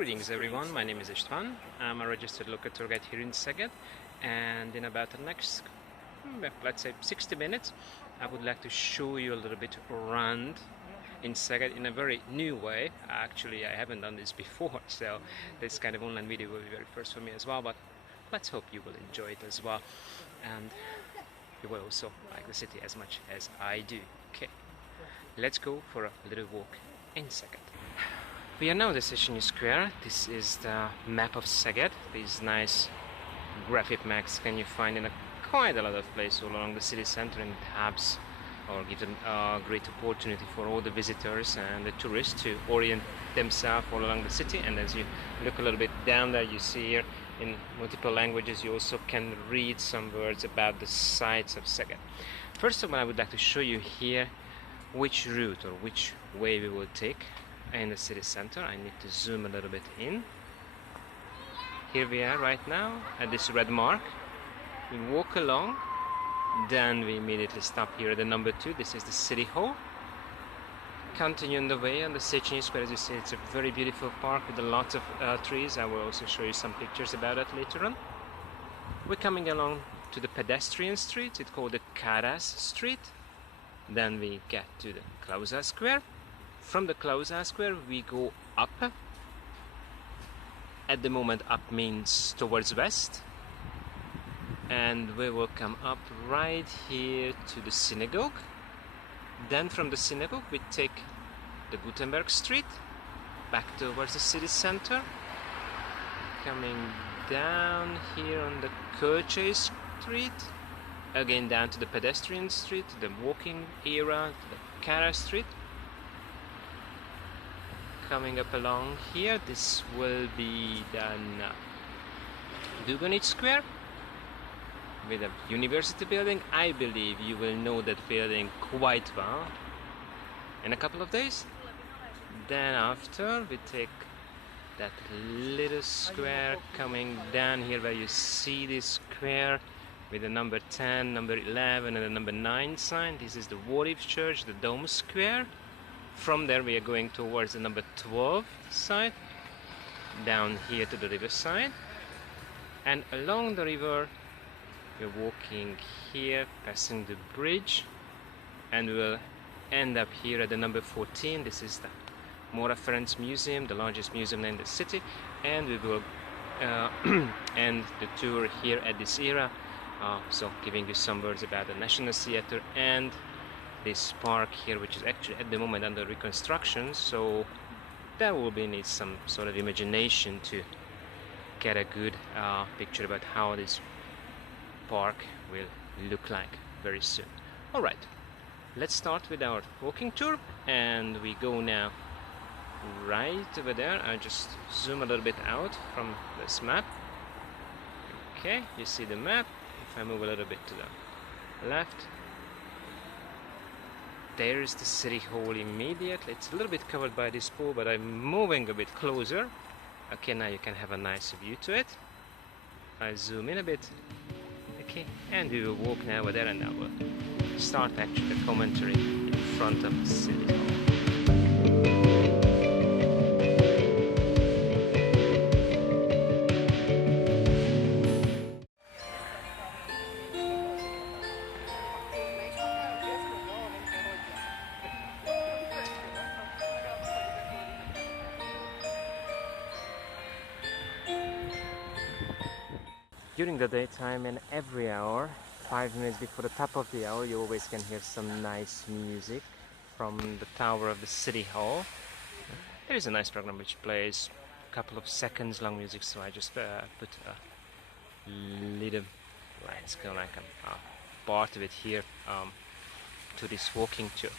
Greetings everyone, my name is Istvan. I'm a registered local tour guide here in Szeged, and in about the next, let's say 60 minutes, I would like to show you a little bit around in Szeged in a very new way. Actually, I haven't done this before, so this kind of online video will be very first for me as well, but let's hope you will enjoy it as well, and you will also like the city as much as I do. Okay, let's go for a little walk in Szeged. We are now at the Széchenyi Square. This is the map of Szeged. These nice graphic maps can you find in quite a lot of places all along the city center in tabs, or give them a great opportunity for all the visitors and the tourists to orient themselves all along the city. And as you look a little bit down there, you see here in multiple languages you also can read some words about the sites of Szeged. First of all, I would like to show you here which route or which way we will take in the city center. I need to zoom a little bit in. Here we are right now at this red mark. We walk along, then we immediately stop here at the number 2. This is the city hall. Continue on the way on the Széchenyi Square. As you see, it's a very beautiful park with a lot of trees. I will also show you some pictures about it later on. We're coming along to the pedestrian street. It's called the Karas Street. Then we get to the Klauza Square. From the Klauza Square we go up. At the moment up means towards west, and we will come up right here to the Synagogue. Then from the Synagogue we take the Gutenberg Street back towards the city center, coming down here on the Kölcsei Street, again down to the pedestrian street, the walking area, the Kara Street. Coming up along here, this will be then Dugonit Square with a university building. I believe you will know that building quite well in a couple of days. Then after we take that little square coming down here where you see this square with the number 10, number 11 and the number 9 sign. This is the Warif Church, the Dome Square. From there we are going towards the number 12 side, down here to the riverside, and along the river we're walking here, passing the bridge, and we will end up here at the number 14. This is the Mora Ferenc Museum, the largest museum in the city, and we will end the tour here at this era, so giving you some words about the National Theatre and this park here, which is actually at the moment under reconstruction, so there will be need some sort of imagination to get a good picture about how this park will look like very soon. Alright, let's start with our walking tour, and we go now right over there. I'll just zoom a little bit out from this map. Okay, you see the map. If I move a little bit to the left, there is the city hall immediately. It's a little bit covered by this pole, but I'm moving a bit closer. Okay, now you can have a nice view to it. I zoom in a bit. Okay, and we will walk now over there, and now we'll start actually the commentary in front of the city hall. During the daytime and every hour, 5 minutes before the top of the hour, you always can hear some nice music from the tower of the city hall. There is a nice program which plays a couple of seconds long music, so I just put a little, let's go like a part of it here to this walking tour.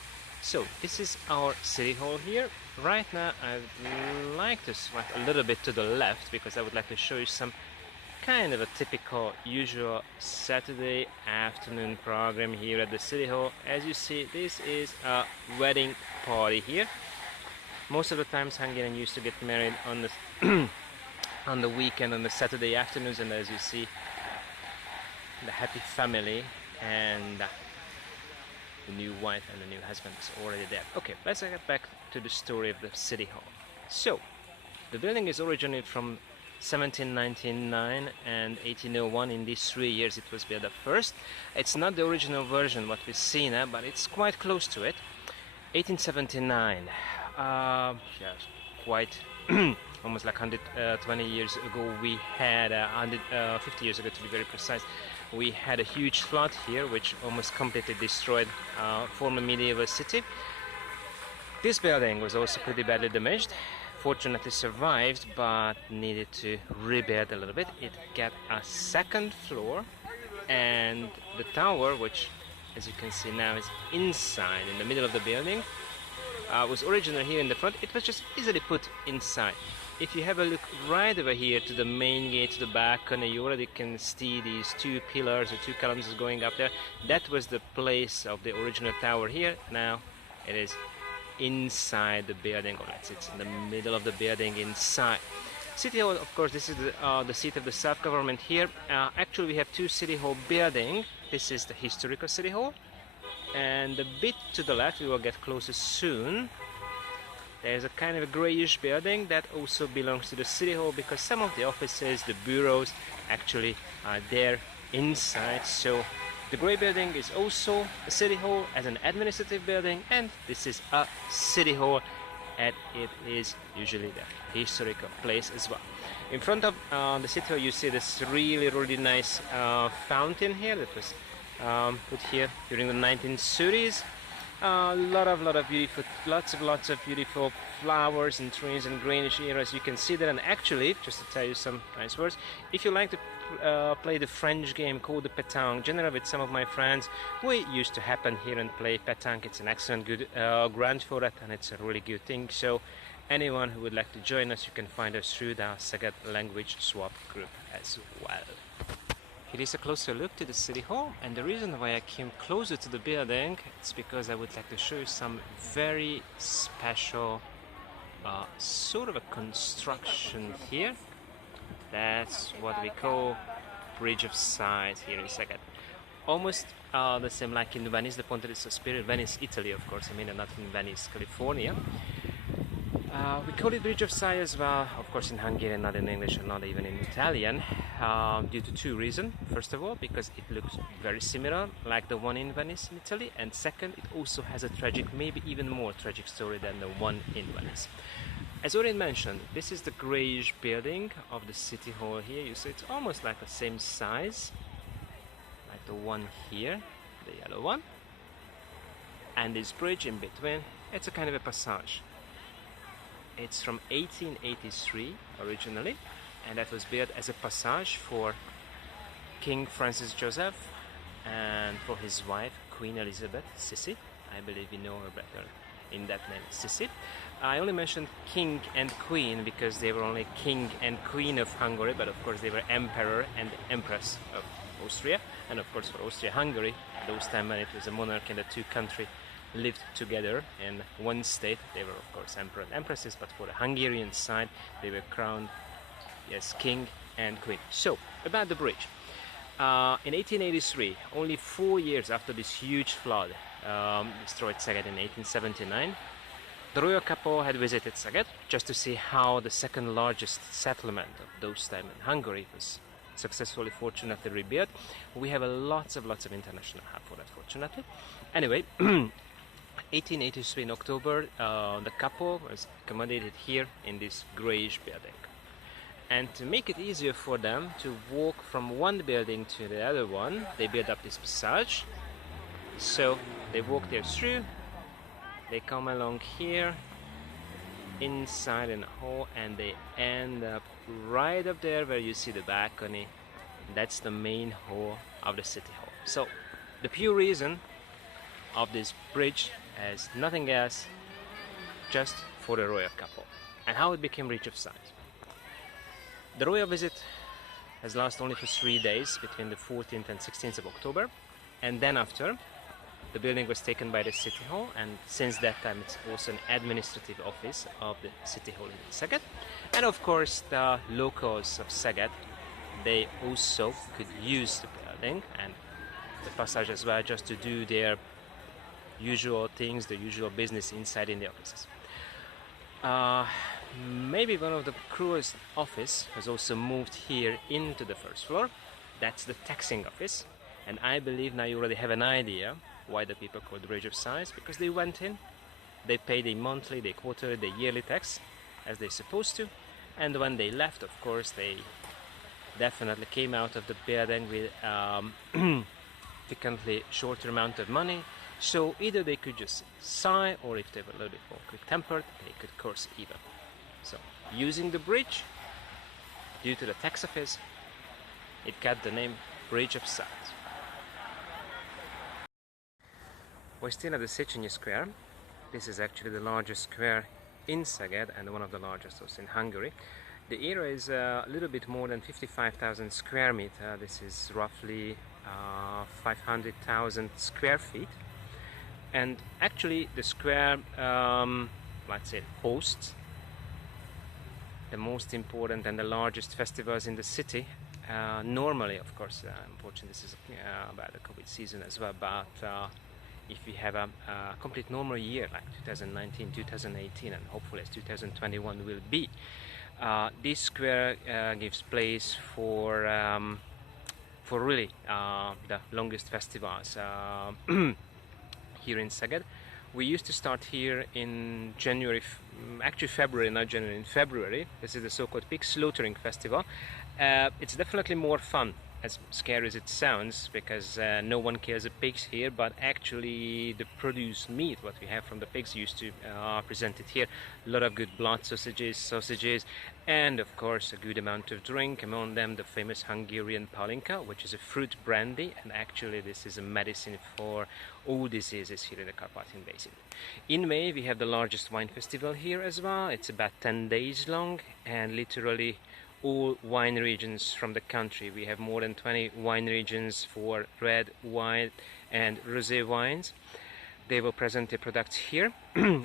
So this is our city hall here. Right now I'd like to swipe a little bit to the left because I would like to show you some kind of a typical usual Saturday afternoon program here at the city hall. As you see, this is a wedding party here. Most of the times Hungarians used to get married on the on the weekend, on the Saturday afternoons, and as you see, the happy family and the new wife and the new husband is already there. Okay, let's get back to the story of the city hall. So The building is originated from 1799 and 1801. In these 3 years it was built up first. It's not the original version what we see now, but it's quite close to it. 1879, yes, quite almost like 120 years ago we had 150 years ago to be very precise, we had a huge flood here which almost completely destroyed former medieval city. This building was also pretty badly damaged. Fortunately survived, but needed to rebuild a little bit. It got a second floor, and the tower, which as you can see now is inside in the middle of the building, was originally here in the front. It was just easily put inside. If you have a look right over here to the main gate, to the balcony, you already can see these two pillars or two columns going up there. That was the place of the original tower here. Now it is inside the building, or let's say it's in the middle of the building inside. City Hall, of course, this is the seat of the self-government here. Actually, we have two City Hall buildings. This is the historical City Hall, and a bit to the left, we will get closer soon. There's a kind of a grayish building that also belongs to the City Hall, because some of the offices, the bureaus, actually are there inside. So the grey building is also a City Hall as an administrative building, and this is a City Hall, and it is usually the historical place as well. In front of the City Hall you see this really nice fountain here that was put here during the 1930s. Lot of beautiful, lots of beautiful flowers and trees and greenish areas. You can see that, and actually, just to tell you some nice words, if you like to play the French game called the pétanque, generally with some of my friends, we used to happen here and play pétanque. It's an excellent good ground for that, and it's a really good thing. So anyone who would like to join us, you can find us through the Szeged language swap group as well. Here is a closer look to the City Hall, and the reason why I came closer to the building is because I would like to show you some very special sort of a construction here. That's what we call Bridge of Sighs here in Szeged. Almost the same like in Venice, the Ponte di Sospiro, Venice, Italy, of course. I mean, not in Venice, California. We call it Bridge of Sighs as well, of course in Hungarian, not in English and not even in Italian, due to two reasons. First of all, because it looks very similar like the one in Venice in Italy, and second, it also has a tragic, maybe even more tragic story than the one in Venice. As already mentioned, this is the greyish building of the City Hall here. You see it's almost like the same size like the one here, the yellow one, and this bridge in between, it's a kind of a passage. It's from 1883 originally, and that was built as a passage for King Francis Joseph and for his wife Queen Elizabeth, Sissi. I believe you know her better in that name, Sissi. I only mentioned King and Queen because they were only King and Queen of Hungary, but of course they were Emperor and Empress of Austria, and of course for Austria-Hungary, at those times when it was a monarch and the two countries lived together in one state, they were of course Emperor and Empresses, but for the Hungarian side they were crowned, yes, King and Queen. So, about the bridge. In 1883, only 4 years after this huge flood destroyed Szeged in 1879, the royal couple had visited Szeged just to see how the second largest settlement of those times in Hungary was successfully, fortunately rebuilt. We have lots of international help for that, fortunately. Anyway, 1883 in October, the couple was accommodated here in this greyish building. And to make it easier for them to walk from one building to the other one, they built up this passage. So they walk there through, they come along here, inside in the hall, and they end up right up there where you see the balcony. That's the main hall of the City Hall. So the pure reason of this bridge is nothing else, just for the royal couple. And how it became Bridge of Sighs. The royal visit has lasted only for 3 days, between the 14th and 16th of October, and then after, the building was taken by the City Hall, and since that time it's also an administrative office of the City Hall in Szeged. And of course the locals of Szeged, they also could use the building and the passage as well, just to do their usual things, the usual business inside in the offices. Maybe one of the crew's office has also moved here into the first floor. That's the taxing office. And I believe now you already have an idea why the people called Bridge of Sighs, because they went in, they paid a monthly, the quarterly, the yearly tax, as they're supposed to. And when they left, of course, they definitely came out of the building with significantly shorter amount of money. So either they could just sigh, or if they were a little bit more quick-tempered, they could curse even. So using the bridge, due to the tax office, it got the name Bridge of Sighs. We're still at the Széchenyi Square. This is actually the largest square in Szeged and one of the largest also in Hungary. The area is a little bit more than 55,000 square meter. This is roughly 500,000 square feet. And actually the square, let's say, hosts the most important and the largest festivals in the city. Normally, of course, unfortunately this is about the COVID season as well, but if we have a complete normal year like 2019, 2018, and hopefully as 2021 will be, this square gives place for really the longest festivals here in Szeged. We used to start here in January, actually February, not January, in February. This is the so-called Pig Slaughtering Festival. It's definitely more fun, as scary as it sounds, because no one kills the pigs here, but actually the produced meat, what we have from the pigs, used to present it here. A lot of good blood sausages, and of course a good amount of drink, among them the famous Hungarian palinka, which is a fruit brandy, and actually this is a medicine for all diseases here in the Carpathian Basin. In May we have the largest wine festival here as well. It's about 10 days long, and literally all wine regions from the country. We have more than 20 wine regions for red, white and rosé wines. They will present their products here.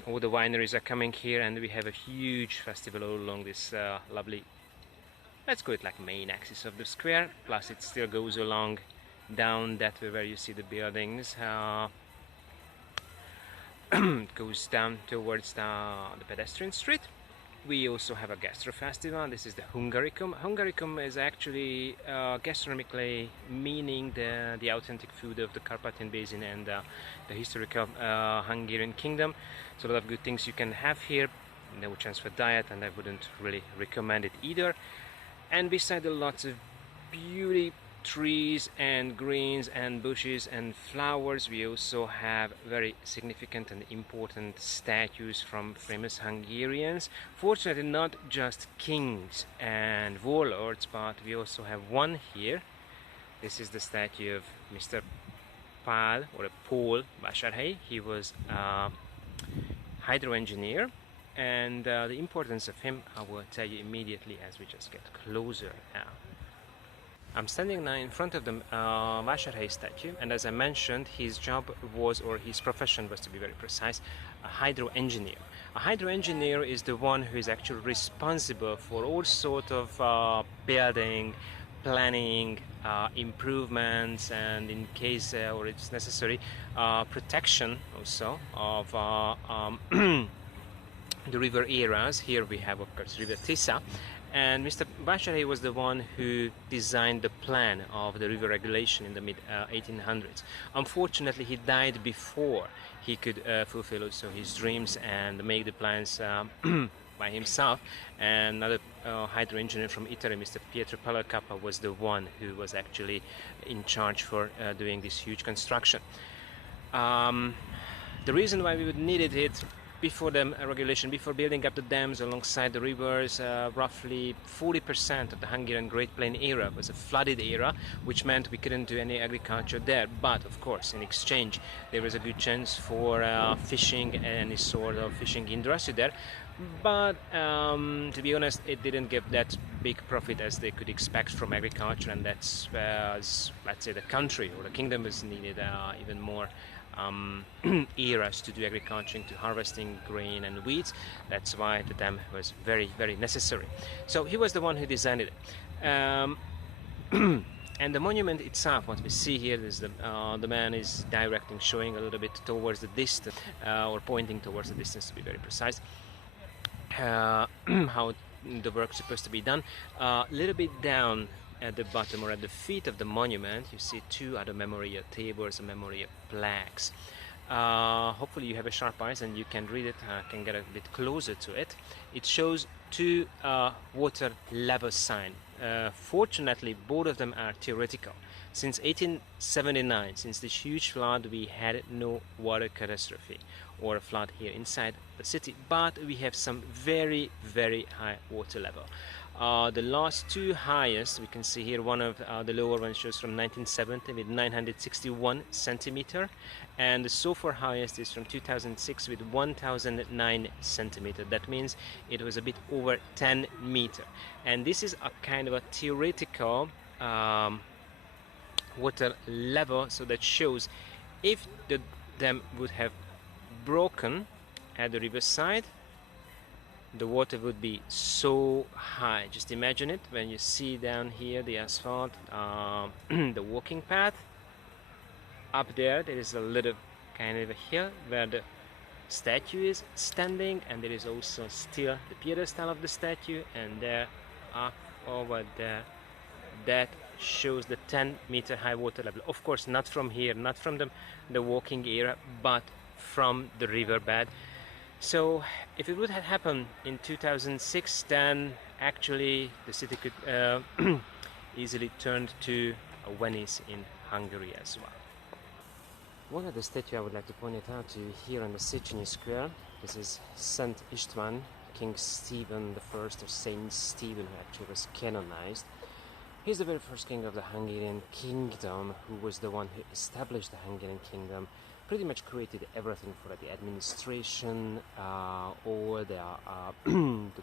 All the wineries are coming here, and we have a huge festival all along this lovely, let's call it like main axis of the square. Plus it still goes along down that way where you see the buildings. It goes down towards the pedestrian street. We also have a gastro festival. This is the Hungaricum. Hungaricum is actually gastronomically meaning the authentic food of the Carpathian Basin and the historical Hungarian kingdom. So a lot of good things you can have here. No chance for diet, and I wouldn't really recommend it either. And beside the lots of beauty, trees and greens and bushes and flowers, we also have very significant and important statues from famous Hungarians. Fortunately not just kings and warlords, but we also have one here. This is the statue of Mr. Paul Bashari. He was a hydro engineer, and the importance of him I will tell you immediately as we just get closer now. I'm standing now in front of the Bashari statue, and as I mentioned, his job was, or his profession was to be very precise, a hydro engineer. A hydro engineer is the one who is actually responsible for all sort of building, planning, improvements, and in case or it's necessary, protection also of the river areas. Here we have, of course, River Tisa. And Mr. Bashari was the one who designed the plan of the river regulation in the mid-1800s. Unfortunately, he died before he could fulfill also his dreams and make the plans by himself. And another hydro engineer from Italy, Mr. Pietro Palacappa, was the one who was actually in charge for doing this huge construction. The reason why we would needed it before the regulation, before building up the dams alongside the rivers, roughly 40% of the Hungarian Great Plain area was a flooded area, which meant we couldn't do any agriculture there. But of course, in exchange, there was a good chance for fishing and any sort of fishing industry there. But to be honest, it didn't give that big profit as they could expect from agriculture, and that's let's say the country or the kingdom was needed even more eras to do agriculture, to harvesting grain and wheat. That's why the dam was very, very necessary. So he was the one who designed it. And the monument itself, what we see here is the man is directing, showing a little bit towards the distance, or pointing towards the distance to be very precise, how the work is supposed to be done. A little bit down at the bottom or at the feet of the monument, you see two other memorial tables and memorial plaques. Hopefully you have a sharp eyes and you can read it, can get a bit closer to it. It shows two water level sign. Fortunately, both of them are theoretical. Since 1879, since this huge flood, we had no water catastrophe or a flood here inside the city, but we have some very, very high water level. The last two highest, we can see here, one of the lower one shows from 1970 with 961 centimeter, and the so far highest is from 2006 with 1009 centimeter. That means it was a bit over 10 meter, and this is a kind of a theoretical water level, so that shows if the dam would have broken at the riverside, the water would be so high. Just imagine it when you see down here the asphalt, the walking path. Up there is a little kind of a hill where the statue is standing, and there is also still the pedestal of the statue, and there up over there, that shows the 10-meter high water level. Of course, not from here, not from the walking area, but from the riverbed. So if it would have happened in 2006, then actually the city could easily turn to Venice in Hungary as well. One of the statues I would like to point it out to you here on the Széchenyi Square. This is Saint István, King Stephen I, or Saint Stephen, who actually was canonized. He's the very first king of the Hungarian kingdom, who was the one who established the Hungarian kingdom, pretty much created everything for the administration, all the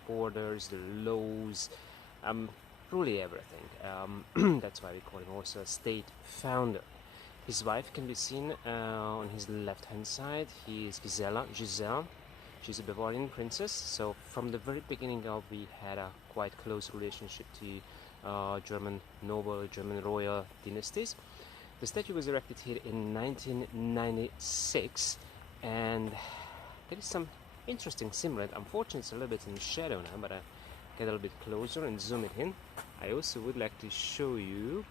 borders, the laws, really everything. That's why we call him also a state founder. His wife can be seen on his left hand side. He is Giselle. She's a Bavarian princess. So from the very beginning of, we had a quite close relationship to German noble, German royal dynasties. The statue was erected here in 1996, and there is some interesting symbol. Unfortunately, it's a little bit in shadow now, but I get a little bit closer and zoom it in. I also would like to show you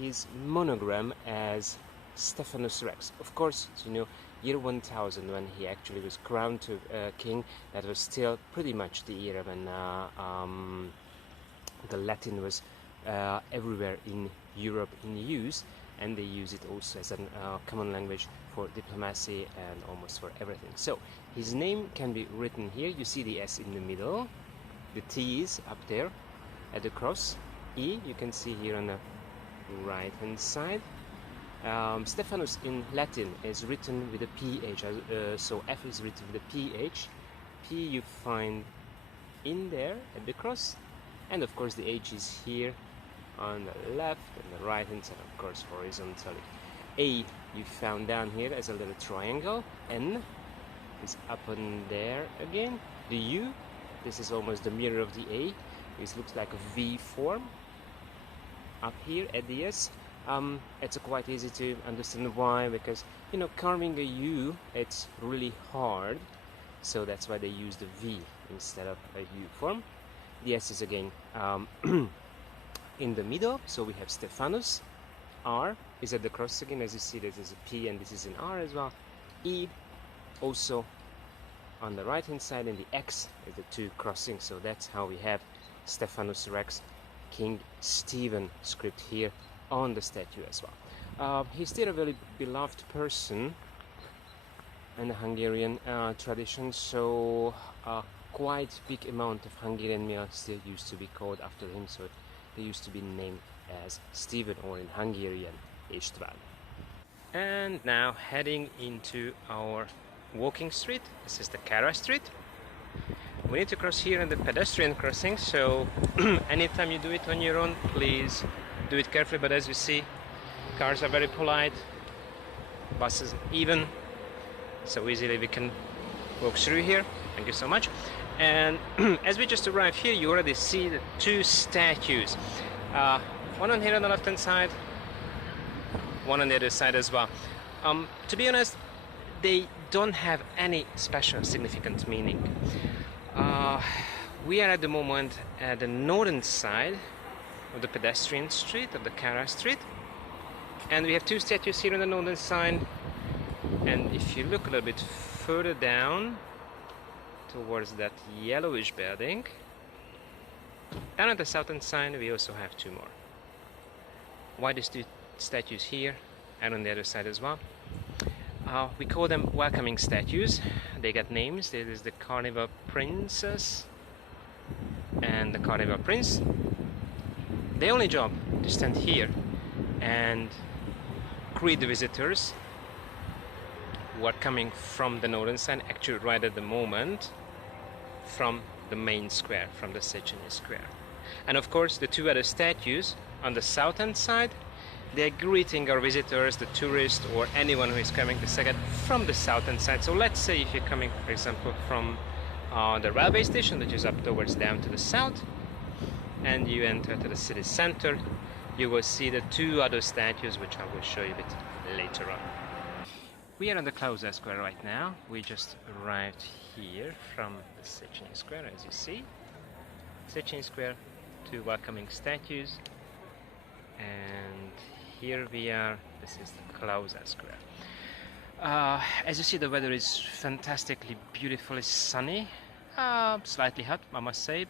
his monogram as Stephanus Rex. Of course, you know, year 1000, when he actually was crowned to king, that was still pretty much the era when the Latin was everywhere in Europe in use, and they use it also as a common language for diplomacy and almost for everything. So his name can be written here. You see the S in the middle, the T is up there at the cross, E you can see here on the right hand side. Stephanus in Latin is written with a PH, so F is written with a PH. P you find in there at the cross, and of course the H is here on the left and the right hand side, of course horizontally. A you found down here as a little triangle. N is up on there again. The U, this is almost the mirror of the A. This looks like a V form up here at the S. It's quite easy to understand why, because you know, carving a U, it's really hard, so that's why they use the V instead of a U form. The S is again in the middle, so we have Stephanus. R is at the cross again, as you see this is a P and this is an R as well. E also on the right hand side, and the X is the two crossing, so that's how we have Stephanus Rex, King Stephen script here on the statue as well. He's still a very beloved person in the Hungarian tradition, so quite big amount of Hungarian meals still used to be called after him, so they used to be named as Stephen, or in Hungarian István. And now heading into our walking street. This is the Kara Street. We need to cross here in the pedestrian crossing, so anytime you do it on your own, please do it carefully. But as you see, cars are very polite, buses even, so easily we can walk through here. Thank you so much. And as we just arrived here, you already see the two statues, one on here on the left hand side, one on the other side as well. To be honest, they don't have any special significant meaning. We are at the moment at the northern side of the pedestrian street, of the Kara street, and we have two statues here on the northern side, and if you look a little bit further down towards that yellowish building, down at the southern side we also have two more. Why these two statues here and on the other side as well? We call them welcoming statues. They got names. There is the Carnival Princess and the Carnival Prince. Their only job to stand here and greet the visitors who are coming from the northern side, actually right at the moment from the main square, from the Széchenyi Square. And of course the two other statues on the southern side, they're greeting our visitors, the tourists or anyone who is coming to Szeged from the southern side. So let's say if you're coming, for example, from the railway station, which is up towards down to the south, and you enter to the city center, you will see the two other statues, which I will show you a bit later on. We are on the Klauza Square right now. We just arrived here from the Széchenyi Square, as you see. Széchenyi Square, two welcoming statues, and here we are. This is the Klauza Square. As you see, the weather is fantastically beautifully sunny, slightly hot, I must say.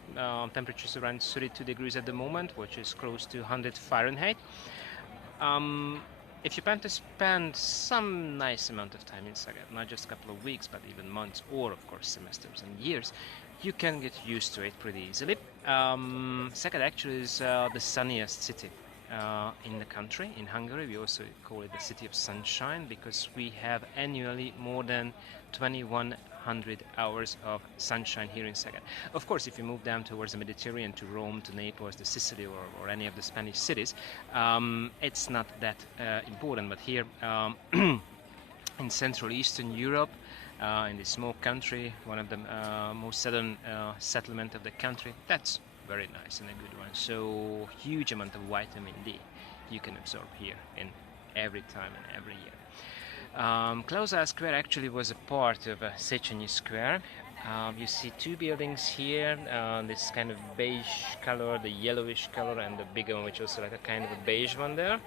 Temperatures around 32 degrees at the moment, which is close to 100 Fahrenheit. If you plan to spend some nice amount of time in Szeged, not just a couple of weeks, but even months, or of course semesters and years, you can get used to it pretty easily. Szeged actually is the sunniest city in the country, in Hungary. We also call it the city of sunshine because we have annually more than 2100 hours of sunshine here in Szeged. Of course, if you move down towards the Mediterranean, to Rome, to Naples, to Sicily, or any of the Spanish cities, it's not that important. But here in Central Eastern Europe, in this small country, one of the most southern settlement of the country, that's very nice and a good one. So huge amount of vitamin D you can absorb here in every time and every year. Klauza Square actually was a part of Széchenyi Square. You see two buildings here, this kind of beige color, the yellowish color, and the bigger one, which also like a kind of a beige one there.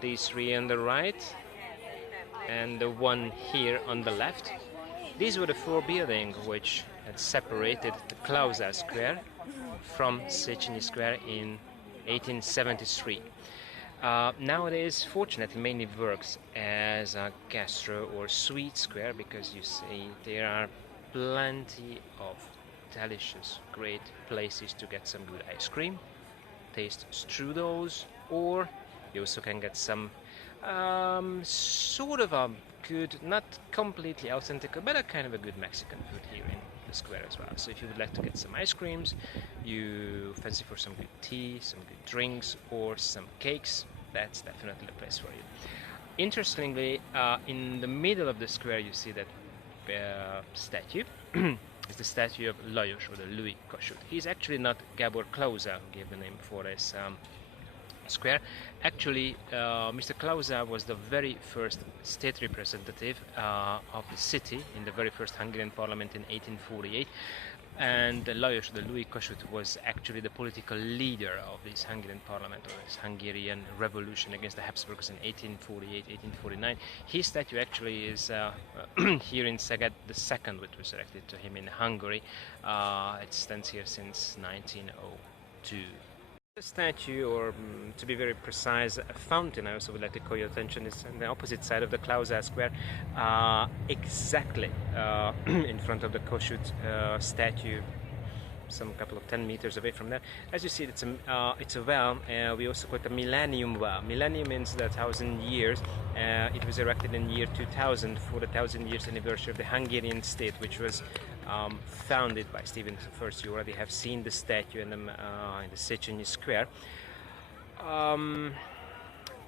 These three on the right, and the one here on the left. These were the four buildings which had separated the Klauza Square from Széchenyi Square in 1873. Nowadays, fortunately, mainly works as a gastro or sweet square because you see there are plenty of delicious, great places to get some good ice cream, taste strudels, or you also can get some sort of a good, not completely authentic, but a kind of a good Mexican food here in the square as well. So if you would like to get some ice creams, you fancy for some good tea, some good drinks, or some cakes, that's definitely the place for you. Interestingly, in the middle of the square you see that statue. It's the statue of Lajos, or the Louis Kossuth. He's actually not Gábor Klauza, who gave the name for this square. Actually, Mr. Klauza was the very first state representative of the city in the very first Hungarian parliament in 1848, and Lajos, the Louis Kossuth, was actually the political leader of this Hungarian parliament, or this Hungarian revolution against the Habsburgs in 1848-1849. His statue actually is here in Szeged, the second which was erected to him in Hungary. It stands here since 1902. The statue, or to be very precise, a fountain, I also would like to call your attention, is on the opposite side of the Klauza Square, exactly in front of the Kossuth statue, some couple of 10 meters away from there. As you see, it's a well. We also call it a Millennium well. Millennium means the 1,000 years. It was erected in year 2000 for the 1,000 years anniversary of the Hungarian state, which was founded by Stephen I. You already have seen the statue in the Széchenyi Square.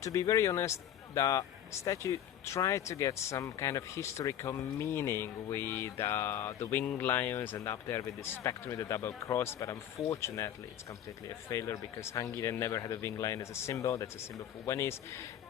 To be very honest, the statue try to get some kind of historical meaning with the winged lions, and up there with the spectre with the double cross, but unfortunately it's completely a failure because Hungary never had a winged lion as a symbol. That's a symbol for Venice,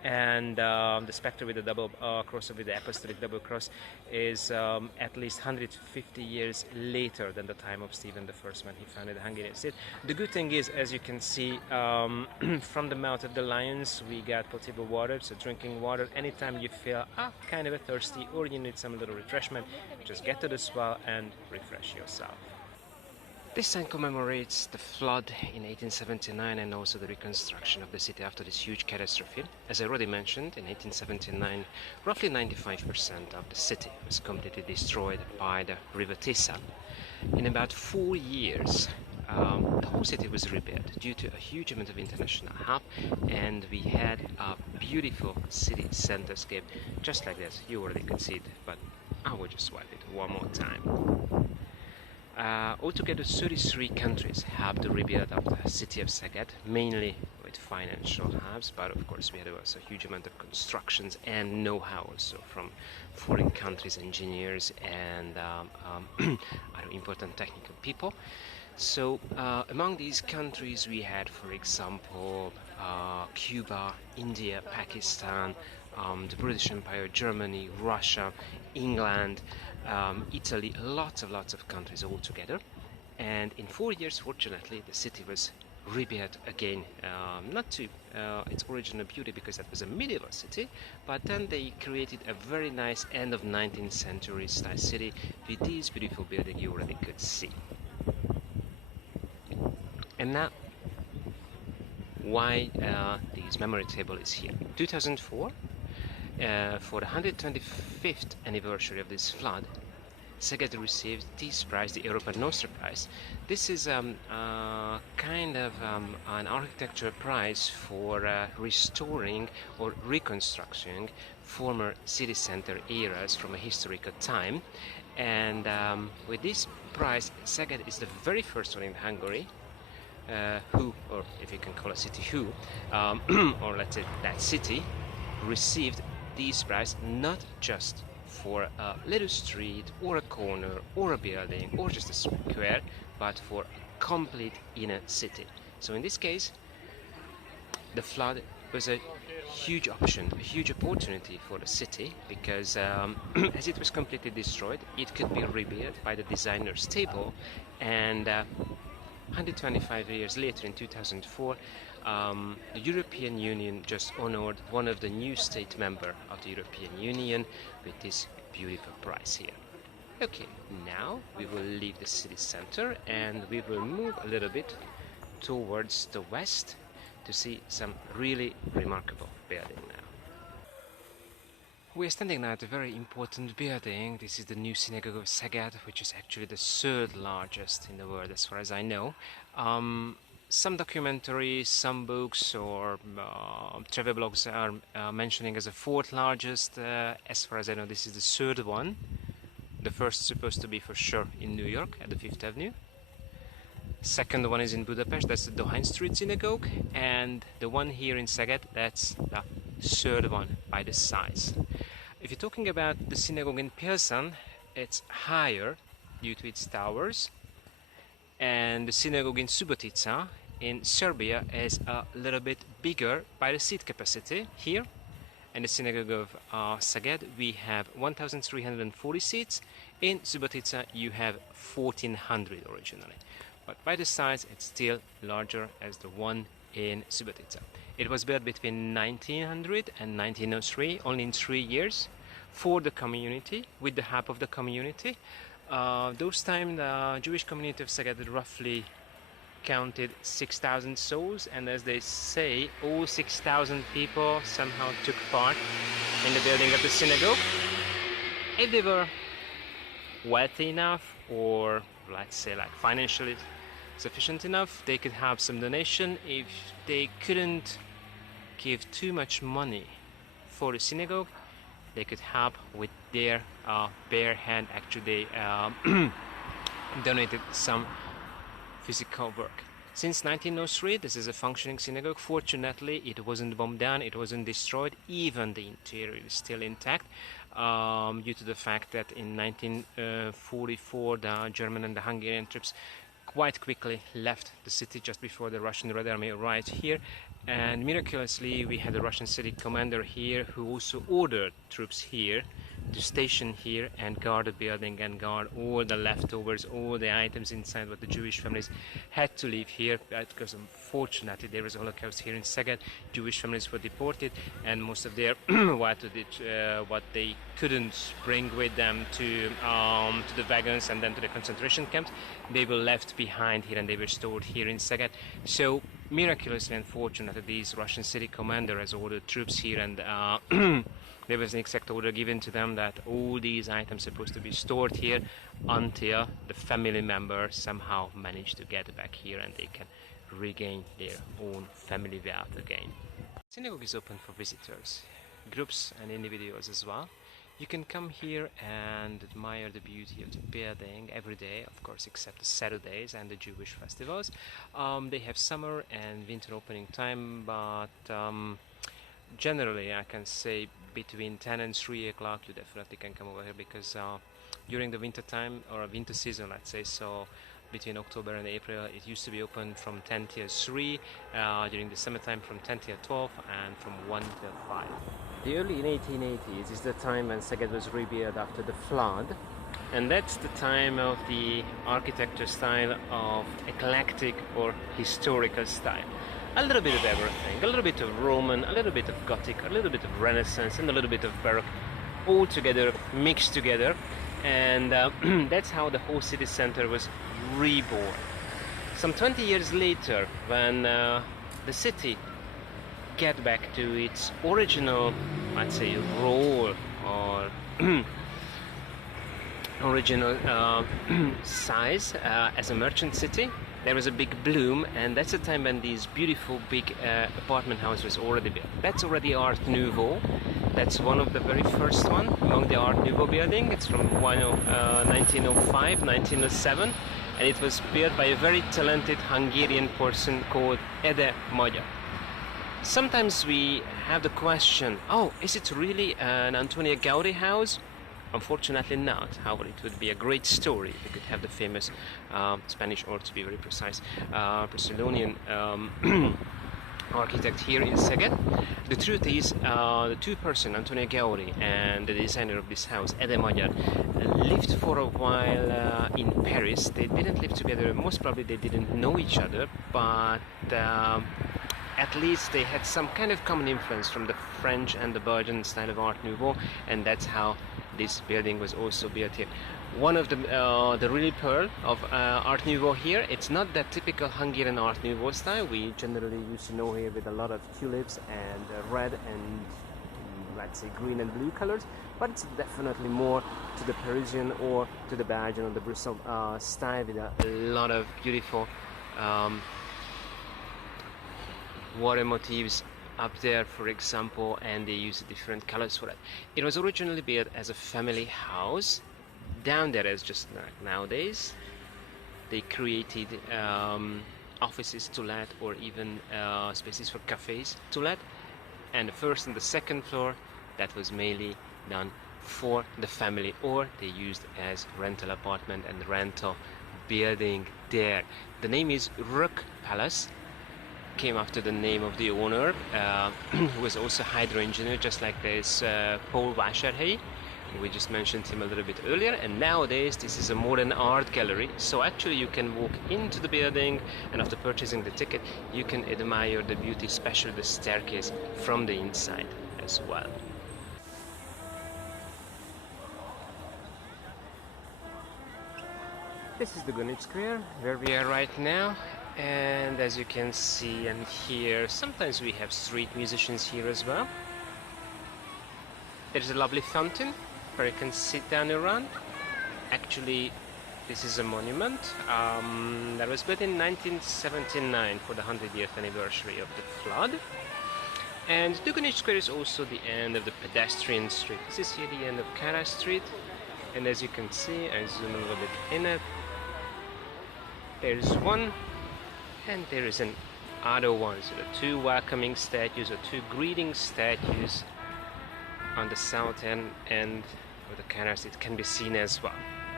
and the spectre with the double cross, with the apostolic double cross, is at least 150 years later than the time of Stephen I when he founded the Hungarian state. The good thing is, as you can see, from the mouth of the lions we got potable water, so drinking water. Anytime you feel kind of thirsty or you need some little refreshment, just get to the well and refresh yourself. This sign commemorates the flood in 1879 and also the reconstruction of the city after this huge catastrophe. As I already mentioned, in 1879, roughly 95% of the city was completely destroyed by the river Tisza. In about 4 years, the whole city was rebuilt due to a huge amount of international help, and we had a beautiful city centerscape just like this. You already could see it, but I will just swipe it one more time. Altogether 33 countries helped the rebuild of the city of Szeged, mainly with financial helps, but of course we had also a huge amount of constructions and know-how also from foreign countries, engineers and other important technical people. So among these countries we had, for example, Cuba, India, Pakistan, the British Empire, Germany, Russia, England, Italy, lots of countries all together. And in 4 years, fortunately, the city was rebuilt again, not to its original beauty because it was a medieval city, but then they created a very nice end of 19th century style city with these beautiful buildings you already could see. And now, why this memory table is here? 2004, for the 125th anniversary of this flood, Szeged received this prize, the Europa Nostra prize. This is kind of an architecture prize for restoring or reconstructing former city center areas from a historical time. And with this prize, Szeged is the very first one in Hungary who, or if you can call a city who, or let's say that city, received this prize not just for a little street or a corner or a building or just a square, but for a complete inner city. So in this case, the flood was a huge option, a huge opportunity for the city, because as it was completely destroyed, it could be rebuilt by the designer's table. And 125 years later, in 2004, the European Union just honored one of the new state members of the European Union with this beautiful prize here. Okay, now we will leave the city center and we will move a little bit towards the west to see some really remarkable building now. We are standing now at a very important building. This is the new Synagogue of Szeged, which is actually the third largest in the world as far as I know. Some documentaries, some books or travel blogs are mentioning as the fourth largest. As far as I know, this is the third one. The first supposed to be for sure in New York at the 5th Avenue. Second one is in Budapest, that's the Dohány Street Synagogue. And the one here in Szeged, that's the third one by the size. If you're talking about the synagogue in Pilsen, it's higher due to its towers. And the synagogue in Subotica in Serbia is a little bit bigger by the seat capacity here. In the synagogue of Szeged we have 1,340 seats. In Subotica you have 1,400 originally. But by the size it's still larger as the one in Subotica. It was built between 1900 and 1903, only in 3 years, for the community, with the help of the community. Those time the Jewish community of Szeged roughly counted 6,000 souls, and as they say, all 6,000 people somehow took part in the building of the synagogue. If they were wealthy enough, or let's say like financially sufficient enough, they could have some donation. If they couldn't give too much money for the synagogue, they could help with their bare hand. Actually they donated some physical work. Since 1903, this is a functioning synagogue. Fortunately, it wasn't bombed down, it wasn't destroyed. Even the interior is still intact, due to the fact that in 1944, the German and the Hungarian troops quite quickly left the city just before the Russian Red Army arrived here. And miraculously, we had a Russian city commander here who also ordered troops here to station here and guard the building and guard all the leftovers, all the items inside what the Jewish families had to leave here, because unfortunately there was a Holocaust here in Szeged. Jewish families were deported, and most of their what they couldn't bring with them to the wagons and then to the concentration camps, they were left behind here and they were stored here in Szeged. So miraculously and fortunately, these Russian city commander has ordered troops here, and there was an exact order given to them that all these items are supposed to be stored here until the family members somehow manage to get back here and they can regain their own family wealth again. Synagogue is open for visitors, groups and individuals as well. You can come here and admire the beauty of the building every day, of course, except the Saturdays and the Jewish festivals. They have summer and winter opening time, but generally I can say between 10 and 3 o'clock you definitely can come over here, because during the winter time, or winter season, let's say, so between October and April, it used to be open from 10 till 3, during the summertime from 10 till 12, and from 1 till 5. The early 1880s is the time when Szeged was rebuilt after the flood, and that's the time of the architecture style of eclectic or historical style. A little bit of everything, a little bit of Roman, a little bit of Gothic, a little bit of Renaissance, and a little bit of Baroque, all together, mixed together, and that's how the whole city center was reborn. Some 20 years later, when the city get back to its original, I'd say, role or original size as a merchant city, there was a big bloom, and that's the time when these beautiful big apartment house was already built. That's already Art Nouveau. That's one of the very first one among the Art Nouveau building. It's from 1905, 1907, and it was built by a very talented Hungarian person called Ede Magyar. Sometimes we have the question, oh, is it really an Antonio Gaudi house? Unfortunately not. However, it would be a great story if we could have the famous Spanish, or to be very precise, Barcelonian architect here in Szeged. The truth is, the two person, Antonio Gaudi and the designer of this house, Ede Magyar, lived for a while in Paris. They didn't live together, most probably they didn't know each other, but at least they had some kind of common influence from the French and the Belgian style of Art Nouveau, and that's how this building was also built here. One of the really pearl of Art Nouveau here, it's not that typical Hungarian Art Nouveau style we generally used to know here, with a lot of tulips and red and, let's say, green and blue colors, but it's definitely more to the Parisian or to the Belgian or the Brussels style, with a lot of beautiful water motifs up there, for example, and they use different colors for that. It was originally built as a family house. Down there, as just like nowadays, they created offices to let, or even spaces for cafes to let. And the first and the second floor, that was mainly done for the family, or they used as rental apartment and rental building there. The name is Rök Palace. Came after the name of the owner, who was also hydro engineer, just like this Paul Bashari. We just mentioned him a little bit earlier, and nowadays this is a modern art gallery, so actually you can walk into the building, and after purchasing the ticket you can admire the beauty, especially the staircase, from the inside as well. This is the Gunich Square, where we are right now. And as you can see and hear, sometimes we have street musicians here as well. There's a lovely fountain where you can sit down and run. Actually, this is a monument that was built in 1979 for the 100th anniversary of the flood. And Duganich Square is also the end of the pedestrian street. This is here the end of Kara Street. And as you can see, I zoom a little bit in it. There's one And there is an other one, so the two welcoming statues or two greeting statues on the south end of the canals. It can be seen as well.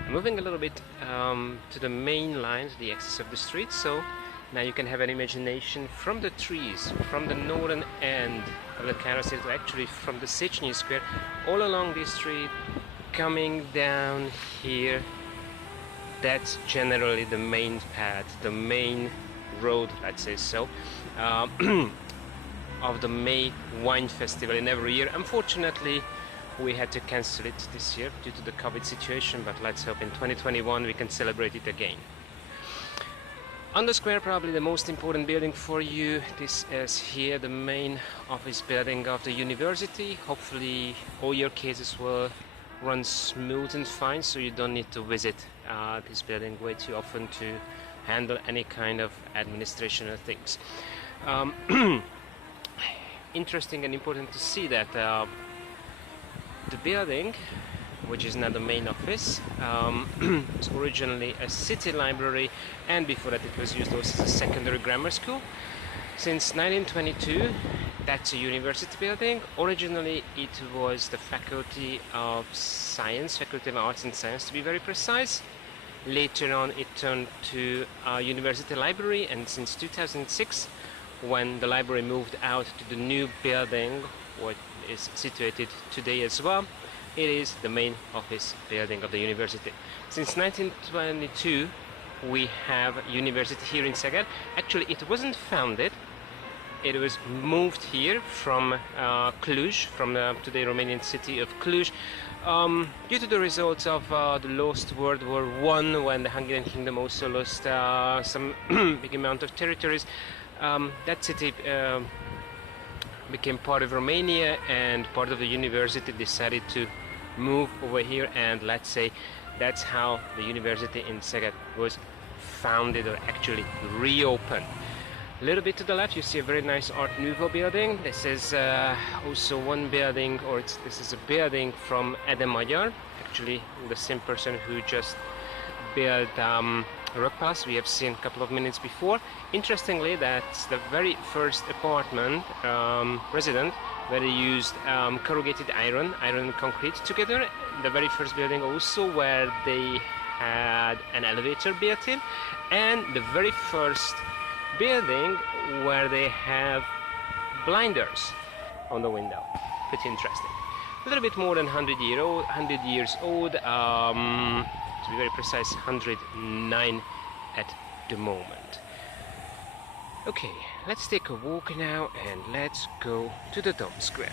Moving a little bit to the main lines, the axis of the street, so now you can have an imagination from the trees, from the northern end of the canal city, actually from the Széchenyi Square, all along this street, coming down here. That's generally the main path, the main road, let's say so, of the May Wine Festival in every year. Unfortunately, we had to cancel it this year due to the COVID situation, but let's hope in 2021 we can celebrate it again. On the square, probably the most important building for you, this is here the main office building of the university. Hopefully all your cases will run smooth and fine, so you don't need to visit this building way too often to handle any kind of administrative things. Interesting and important to see that the building, which is now the main office, was originally a city library, and before that it was used also as a secondary grammar school. Since 1922, that's a university building. Originally it was the Faculty of Science, Faculty of Arts and Science to be very precise. Later on it turned to a university library, and since 2006, when the library moved out to the new building, what is situated today as well, it is the main office building of the university. Since 1922 we have a university here in Szeged. Actually it wasn't founded, it was moved here from Cluj, from today Romanian city of Cluj, due to the results of the lost World War I, when the Hungarian kingdom also lost some big amount of territories. That city became part of Romania, and part of the university decided to move over here, and let's say that's how the university in Szeged was founded, or actually reopened. A little bit to the left you see a very nice Art Nouveau building. This is also one building, or this is a building from Ede Magyar, actually the same person who just built Rock Palace we have seen a couple of minutes before. Interestingly, that's the very first apartment resident where they used corrugated iron and concrete together. The very first building also where they had an elevator built in, and the very first building where they have blinders on the window. Pretty interesting. A little bit more than 100 years old, to be very precise 109 at the moment. Okay, let's take a walk now and let's go to the Dome Square.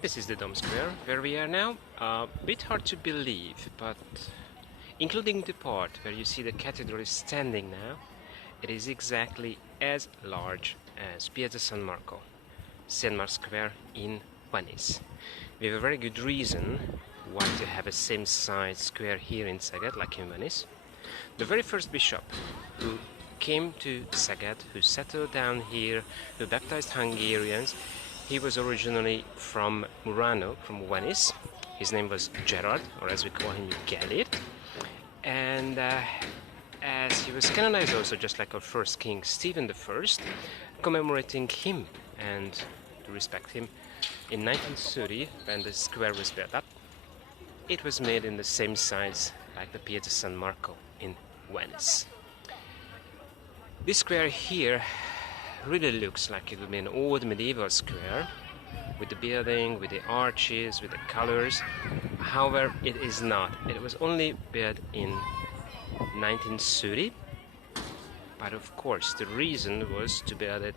This is the Dome Square where we are now. A bit hard to believe, but including the part where you see the cathedral is standing now, it is exactly as large as Piazza San Marco, St. Mark's Square in Venice. We have a very good reason why to have a same size square here in Szeged like in Venice. The very first bishop who came to Szeged, who settled down here, who baptized Hungarians, he was originally from Murano, from Venice. His name was Gerard, or as we call him, Gellért. And as he was canonized also, just like our first king Stephen I, commemorating him and to respect him, in 1930, when the square was built up, it was made in the same size like the Piazza San Marco in Venice. This square here really looks like it would be an old medieval square, with the building, with the arches, with the colors. However, it is not. It was only built in 1930, but of course the reason was to build it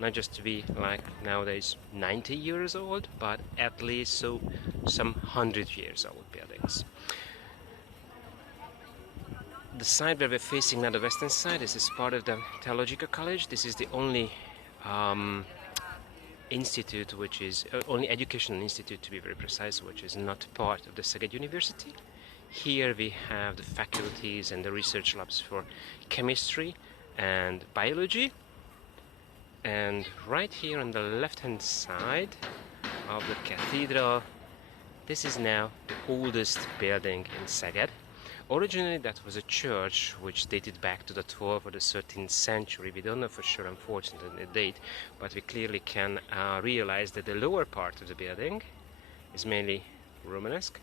not just to be like nowadays 90 years old, but at least so some 100 years old buildings. The side where we're facing now, the western side, this is part of the Theological College. This is the only institute which is only educational institute, to be very precise, which is not part of the Szeged University. Here we have the faculties and the research labs for chemistry and biology. And right here on the left hand side of the cathedral, This is now the oldest building in Szeged. Originally that was a church which dated back to the 12th or the 13th century. We don't know for sure, unfortunately, the date, but we clearly can realize that the lower part of the building is mainly Romanesque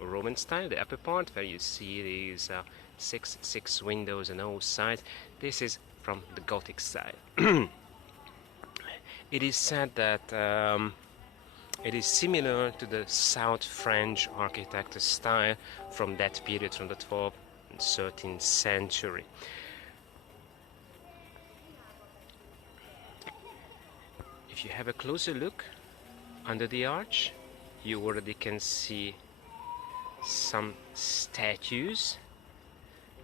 or Roman style. The upper part, where you see these six windows on all sides, this is from the Gothic style. It is said that it is similar to the South French architecture style from that period, from the 12th and 13th century. If you have a closer look under the arch, you already can see some statues.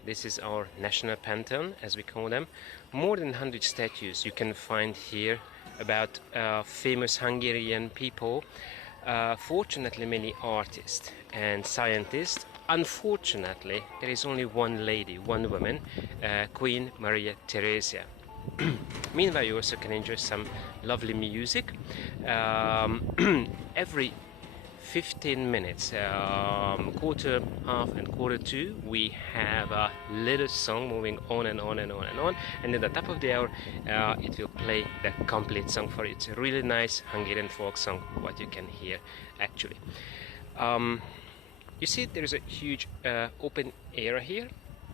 This is our national pantheon, as we call them. More than 100 statues you can find here about famous Hungarian people. Fortunately, many artists and scientists. Unfortunately, there is only one lady, one woman, Queen Maria Theresia. Meanwhile, you also can enjoy some lovely music. Every 15 minutes, quarter, half and quarter two, we have a little song moving on and on and on and on, and at the top of the hour it will play the complete song for you. It's a really nice Hungarian folk song, what you can hear actually. You see there is a huge open area here.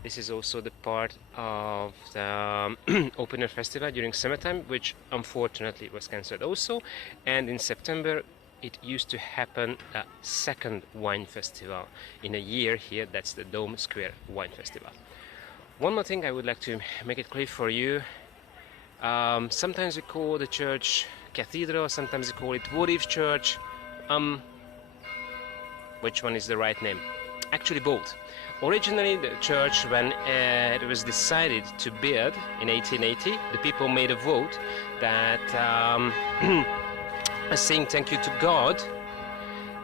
This is also the part of the open air festival during summertime, which unfortunately was cancelled also, and in September it used to happen a second wine festival in a year here. That's the Dome Square Wine Festival. One more thing I would like to make it clear for you. Sometimes we call the church cathedral, sometimes we call it votive church. Which one is the right name? Actually both. Originally the church, when it was decided to build in 1880, the people made a vote that saying thank you to God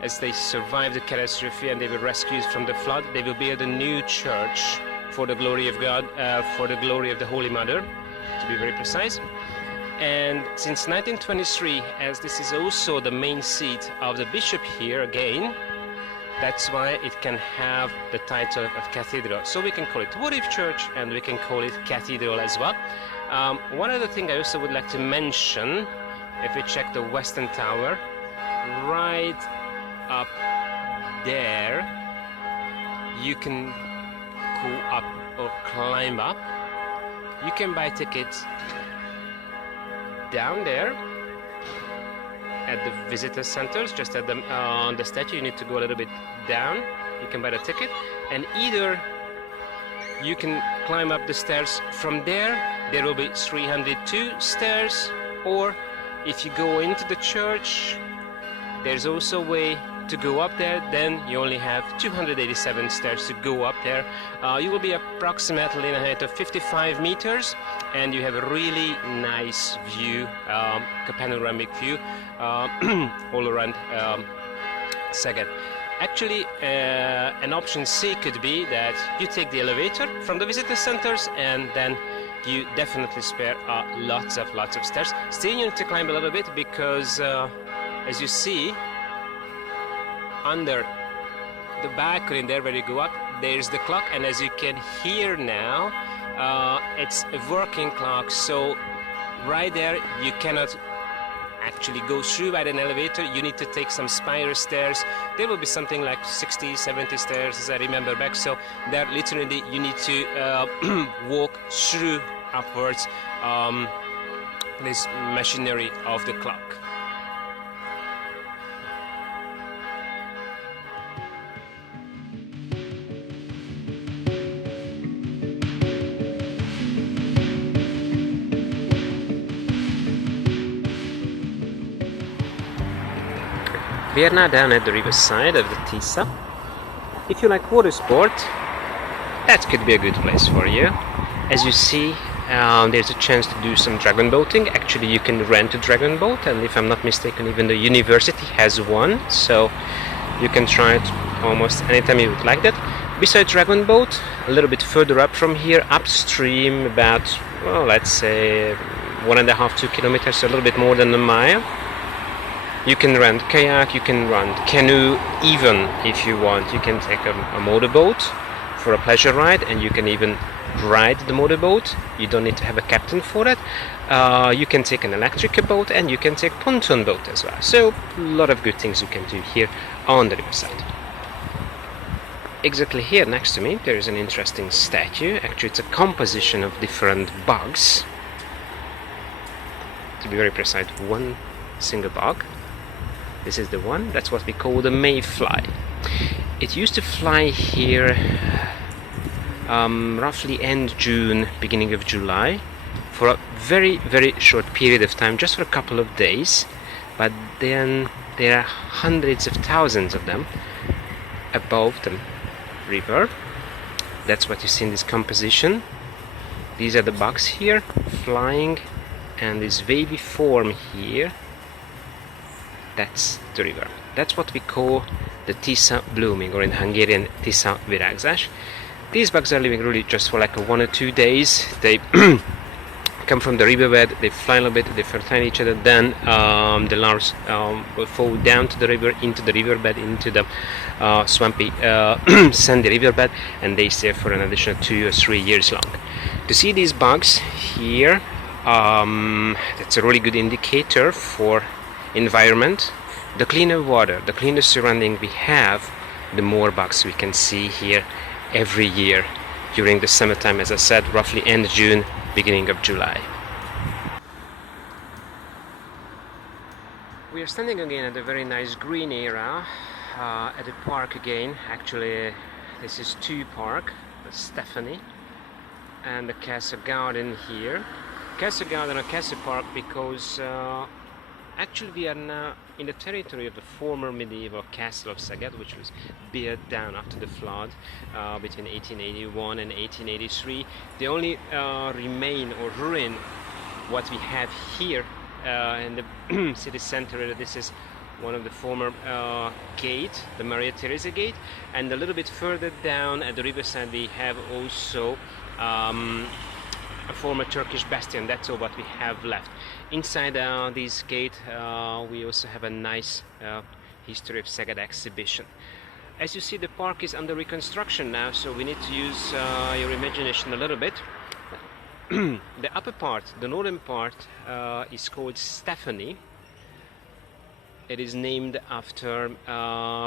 as they survived the catastrophe and they were rescued from the flood. They will build a new church for the glory of God, for the glory of the Holy Mother, to be very precise. And since 1923, as this is also the main seat of the bishop here again, that's why it can have the title of cathedral. So we can call it votive church and we can call it cathedral as well. One other thing I also would like to mention, if we check the western tower, right up there, you can go up or climb up. You can buy tickets down there at the visitor centers, just at the on the statue. You need to go a little bit down. You can buy the ticket, and either you can climb up the stairs from there. There will be 302 stairs, or if you go into the church, there's also a way to go up there. Then you only have 287 stairs to go up there. You will be approximately in a height of 55 meters, and you have a really nice view, a panoramic view all around Szeged. Actually, an option C could be that you take the elevator from the visitor centers, and then you definitely spare lots of stairs. Still, you need to climb a little bit because, as you see, under the balcony there where you go up, there's the clock, and as you can hear now, it's a working clock. So right there, you cannot actually go through by an elevator. You need to take some spiral stairs. There will be something like 60, 70 stairs, as I remember back. So there, literally, you need to walk through upwards this machinery of the clock. We are now down at the riverside of the Tisa. If you like water sport, that could be a good place for you. As you see, there's a chance to do some dragon boating. Actually, you can rent a dragon boat, and if I'm not mistaken, even the university has one, so you can try it almost anytime you would like that. Besides dragon boat, a little bit further up from here, upstream, about, well, let's say 1.5–2 kilometers, a little bit more than a mile, You can rent kayak, you can rent canoe, even if you want. You can take a motorboat for a pleasure ride, and you can even ride the motorboat. You don't need to have a captain for it. You can take an electric boat, and you can take pontoon boat as well. So a lot of good things you can do here on the riverside. Exactly here next to me there is an interesting statue. Actually, it's a composition of different bugs. To be very precise, one single bug. This is the one. That's what we call the mayfly. It used to fly here roughly end June, beginning of July, for a very, very short period of time, just for a couple of days. But then there are hundreds of thousands of them above the river. That's what you see in this composition. These are the bugs here flying, and this wavy form here, that's the river. That's what we call the Tisza blooming, or in Hungarian Tisza virágzás. These bugs are living really just for like 1 or 2 days. They come from the riverbed, they fly a little bit, they fertile each other, then the larvae will fall down to the river, into the riverbed, into the swampy sandy riverbed, and they stay for an additional 2 or 3 years long. To see these bugs here, that's a really good indicator for environment. The cleaner water, the cleaner surrounding we have, the more bugs we can see here every year during the summertime, as I said, roughly end June, beginning of July. We are standing again at a very nice green area at the park again. Actually, this is two park, the Stephanie and the Castle Garden here. Castle Garden or Castle Park because actually we are now in the territory of the former medieval castle of Szeged, which was built down after the flood between 1881 and 1883. The only remain or ruin what we have here in the city center, this is one of the former gate, the Maria Theresa gate, and a little bit further down at the riverside we have also a former Turkish bastion. That's all what we have left. Inside this gate we also have a nice history of Szeged exhibition. As you see, the park is under reconstruction now, so we need to use your imagination a little bit. The upper part, the northern part, is called Stephanie. It is named after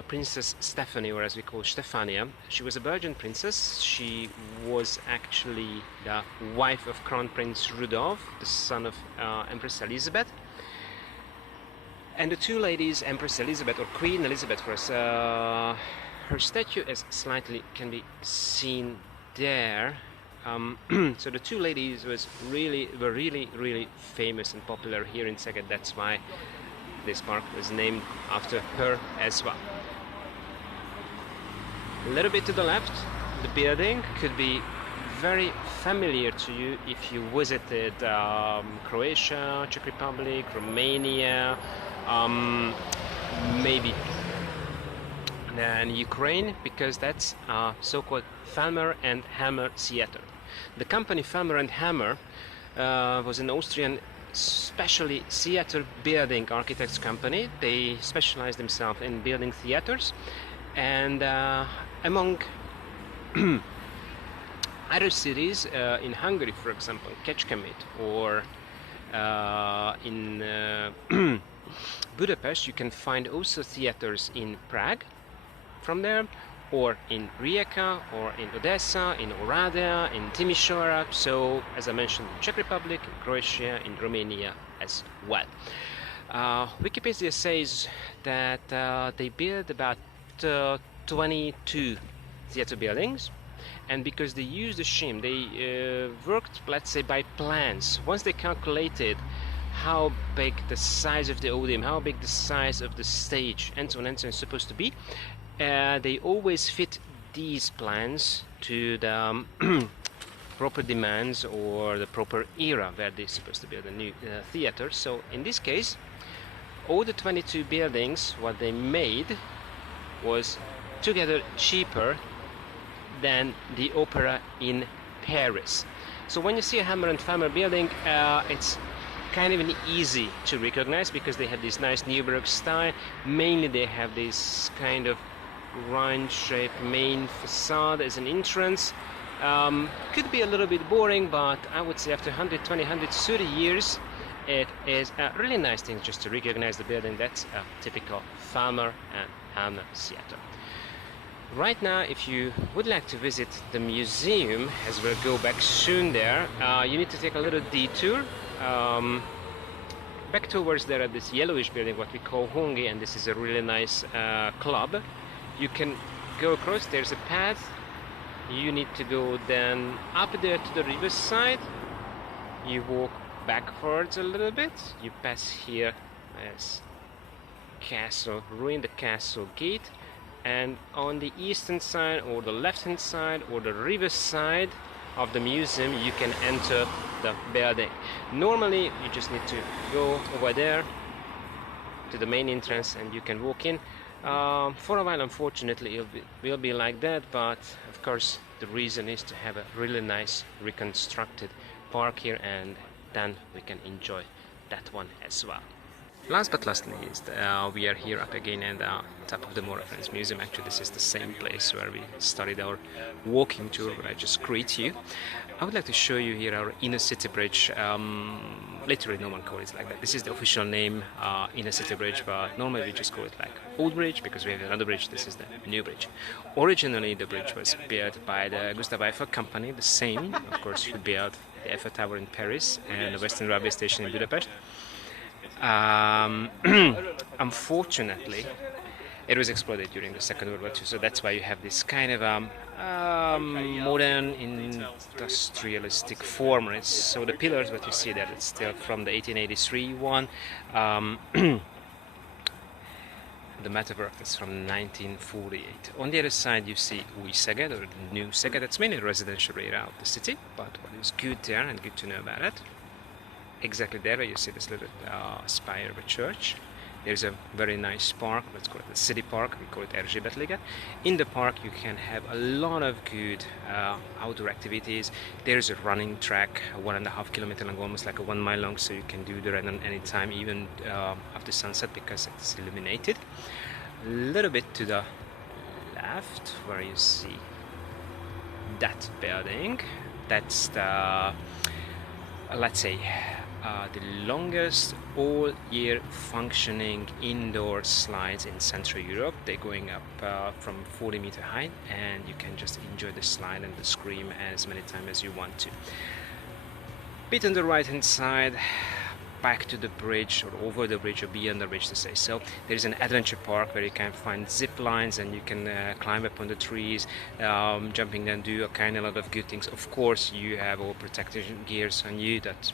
Princess Stephanie, or as we call Stefania. She was a Belgian princess. She was actually the wife of Crown Prince Rudolf, the son of Empress Elizabeth. And the two ladies, Empress Elizabeth or Queen Elizabeth, her statue is slightly can be seen there. So the two ladies were really famous and popular here in Szeged. That's why this park was named after her as well. A little bit to the left, the building could be very familiar to you if you visited Croatia, Czech Republic, Romania, maybe then Ukraine, because that's so-called Felmer and Hammer Theater. The company Felmer and Hammer was an Austrian specially theater building architects company. They specialized themselves in building theaters, and among other cities in Hungary, for example, Kecskemét, or in Budapest, you can find also theaters in Prague from there, or in Rijeka, or in Odessa, in Oradea, in Timisoara. So, as I mentioned, Czech Republic, in Croatia, in Romania as well. Wikipedia says that they built about 22 theater buildings, and because they used the shim, they worked, let's say, by plans. Once they calculated how big the size of the audience, how big the size of the stage, and so on is supposed to be, they always fit these plans to the proper demands or the proper era where they're supposed to build a new theater. So in this case, all the 22 buildings, what they made was together cheaper than the opera in Paris. So when you see a Hammer and Felmer building, it's kind of easy to recognize because they have this nice Newburgh style. Mainly they have this kind of round-shaped main facade as an entrance. Could be a little bit boring, but I would say after 120, 130 years, it is a really nice thing just to recognize the building. That's a typical Farmer and Hamner Theater. Right now, if you would like to visit the museum, as we'll go back soon there, you need to take a little detour back towards there at this yellowish building, what we call Hongi, and this is a really nice club. You can go across, there's a path. You need to go then up there to the riverside. You walk backwards a little bit. You pass here as castle, ruin the castle gate. And on the eastern side or the left hand side or the river side of the museum you can enter the building. Normally you just need to go over there to the main entrance and you can walk in. For a while unfortunately it will be like that, but of course the reason is to have a really nice reconstructed park here, and then we can enjoy that one as well. Last but not least, we are here up again at the top of the Mora Friends Museum. Actually, this is the same place where we started our walking tour, where I just greet you. I would like to show you here our Inner City Bridge. Literally, no one calls it like that. This is the official name, Inner City Bridge, but normally we just call it like Old Bridge because we have another bridge. This is the New Bridge. Originally, the bridge was built by the Gustav Eiffel Company, the same, of course, who built the Eiffel Tower in Paris and the Western Railway Station in Budapest. Unfortunately, it was exploded during the Second World War II, so that's why you have this kind of modern industrialistic form. So the pillars, what you see there, it's still from the 1883 one. The metalwork is from 1948. On the other side you see Szeged, or New Szeged. It's mainly a residential area of the city, but what is good there and good to know about it, exactly there where you see this little spire of a church, there's a very nice park. Let's call it the city park. We call it Erzsébetliget. In the park you can have a lot of good outdoor activities. There's a running track, 1.5 kilometer long, almost like a 1 mile long, so you can do the run any time, even after sunset, because it's illuminated. A little bit to the left where you see that building, that's the let's say the longest all year functioning indoor slides in Central Europe. They're going up from 40-meter height, and you can just enjoy the slide and the scream as many times as you want to. Bit on the right hand side, back to the bridge, or over the bridge, or beyond the bridge to say so, there is an adventure park where you can find zip lines and you can climb up on the trees, jumping and do a kind of lot of good things. Of course you have all protection gears on you, that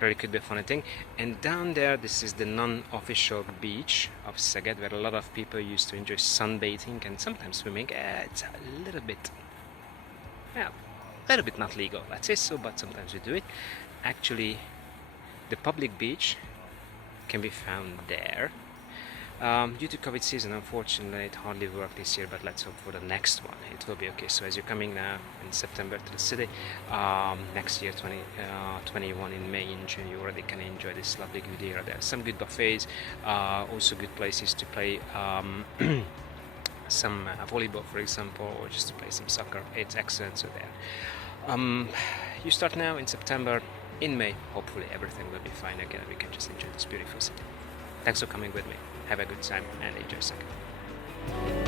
really could be a funny thing. And down there, this is the non-official beach of Szeged, where a lot of people used to enjoy sunbathing and sometimes swimming. It's a little bit, well, a little bit not legal, let's say so, but sometimes we do it. Actually, the public beach can be found there. Due to COVID season, unfortunately, it hardly worked this year, but let's hope for the next one it will be okay. So as you're coming now in September to the city, next year 2021 in May and June, you already can enjoy this lovely good area. There are some good buffets, also good places to play some volleyball, for example, or just to play some soccer. It's excellent. So there, you start now in September. In May, hopefully everything will be fine again and we can just enjoy this beautiful city. Thanks for coming with me. Have a good time and enjoy Szeged.